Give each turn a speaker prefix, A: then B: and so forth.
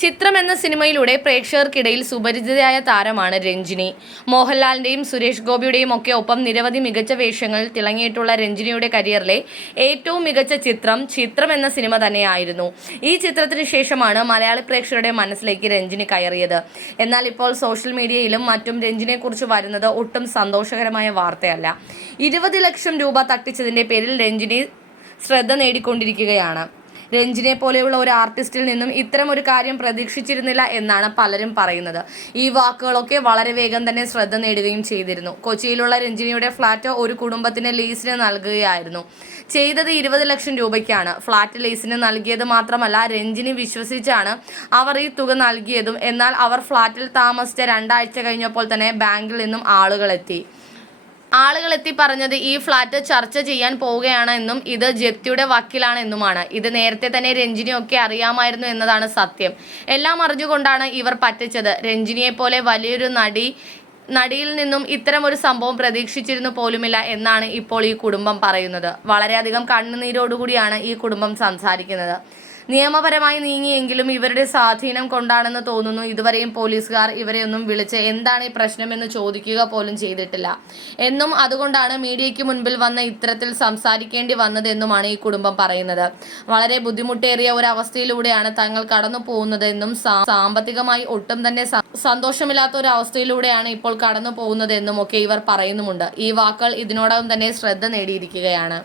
A: ചിത്രം എന്ന സിനിമയിലൂടെ പ്രേക്ഷകർക്കിടയിൽ സുപരിചിതയായ താരമാണ് രഞ്ജിനി. മോഹൻലാലിന്റെയും സുരേഷ് ഗോപിയുടെയും ഒക്കെ ഒപ്പം നിരവധി മികച്ച വേഷങ്ങൾ തിളങ്ങിയിട്ടുള്ള രഞ്ജിനിയുടെ കരിയറിലെ ഏറ്റവും മികച്ച ചിത്രം ചിത്രം എന്ന സിനിമ തന്നെയായിരുന്നു. ഈ ചിത്രത്തിന് ശേഷമാണ് മലയാളി പ്രേക്ഷകരുടെ മനസ്സിലേക്ക് രഞ്ജിനി കയറിയത്. എന്നാൽ ഇപ്പോൾ സോഷ്യൽ മീഡിയയിലും മറ്റും രഞ്ജിനിയെക്കുറിച്ച് വരുന്നത് ഒട്ടും സന്തോഷകരമായ വാർത്തയല്ല. ഇരുപത് ലക്ഷം രൂപ തട്ടിച്ചതിന്റെ പേരിൽ രഞ്ജിനി ശ്രദ്ധ നേടിക്കൊണ്ടിരിക്കുകയാണ്. രഞ്ജിനെ പോലെയുള്ള ഒരു ആർട്ടിസ്റ്റിൽ നിന്നും ഇത്തരം ഒരു കാര്യം പ്രതീക്ഷിച്ചിരുന്നില്ല എന്നാണ് പലരും പറയുന്നത്. ഈ വാക്കുകളൊക്കെ വളരെ വേഗം തന്നെ ശ്രദ്ധ നേടുകയും ചെയ്തിരുന്നു. കൊച്ചിയിലുള്ള രഞ്ജിനിയുടെ ഫ്ളാറ്റ് ഒരു കുടുംബത്തിന് ലീസിന് നൽകുകയായിരുന്നു. ചെയ്തത് ഇരുപത് ലക്ഷം രൂപയ്ക്കാണ്. ഫ്ളാറ്റ് ലീസിന് നൽകിയത് മാത്രമല്ല രഞ്ജിനി വിശ്വസിച്ചാണ് അവർ ഈ തുക നൽകിയതും. എന്നാൽ അവർ ഫ്ളാറ്റിൽ താമസിച്ച രണ്ടാഴ്ച കഴിഞ്ഞപ്പോൾ തന്നെ ബാങ്കിൽ നിന്നും ആളുകളെത്തി. ആളുകൾ എത്തി പറഞ്ഞത് ഈ ഫ്ളാറ്റ് ചർച്ച ചെയ്യാൻ പോവുകയാണ് എന്നും ഇത് ജപ്തിയുടെ വക്കിലാണ് എന്നുമാണ്. ഇത് നേരത്തെ തന്നെ രഞ്ജിനിയൊക്കെ അറിയാമായിരുന്നു എന്നതാണ് സത്യം. എല്ലാം അറിഞ്ഞുകൊണ്ടാണ് ഇവർ പറ്റിച്ചത്. രഞ്ജിനിയെ പോലെ വലിയൊരു നടി നടിയിൽ നിന്നും ഇത്തരം ഒരു സംഭവം പ്രതീക്ഷിച്ചിരുന്നു പോലുമില്ല എന്നാണ് ഇപ്പോൾ ഈ കുടുംബം പറയുന്നത്. വളരെയധികം കണ്ണുനീരോടുകൂടിയാണ് ഈ കുടുംബം സംസാരിക്കുന്നത്. നിയമപരമായി നീങ്ങിയെങ്കിലും ഇവരുടെ സ്വാധീനം കൊണ്ടാണെന്ന് തോന്നുന്നു. ഇതുവരെയും പോലീസുകാർ ഇവരെ ഒന്നും വിളിച്ച് എന്താണ് ഈ പ്രശ്നമെന്ന് ചോദിക്കുക പോലും ചെയ്തിട്ടില്ല. എന്നും അതുകൊണ്ടാണ് മീഡിയയ്ക്ക് മുൻപിൽ വന്ന ഇത്തരത്തിൽ സംസാരിക്കേണ്ടി വന്നതെന്നുമാണ് ഈ കുടുംബം പറയുന്നത്. വളരെ ബുദ്ധിമുട്ടേറിയ ഒരു അവസ്ഥയിലൂടെയാണ് തങ്ങൾ കടന്നു പോകുന്നതെന്നും സാമ്പത്തികമായി ഒട്ടും തന്നെ സന്തോഷമില്ലാത്ത ഒരു അവസ്ഥയിലൂടെയാണ് ഇപ്പോൾ കടന്നു പോകുന്നതെന്നും ഒക്കെ ഇവർ പറയുന്നുമുണ്ട്. ഈ വാക്കുകൾ ഇതിനോടകം തന്നെ ശ്രദ്ധ നേടിയിരിക്കുകയാണ്.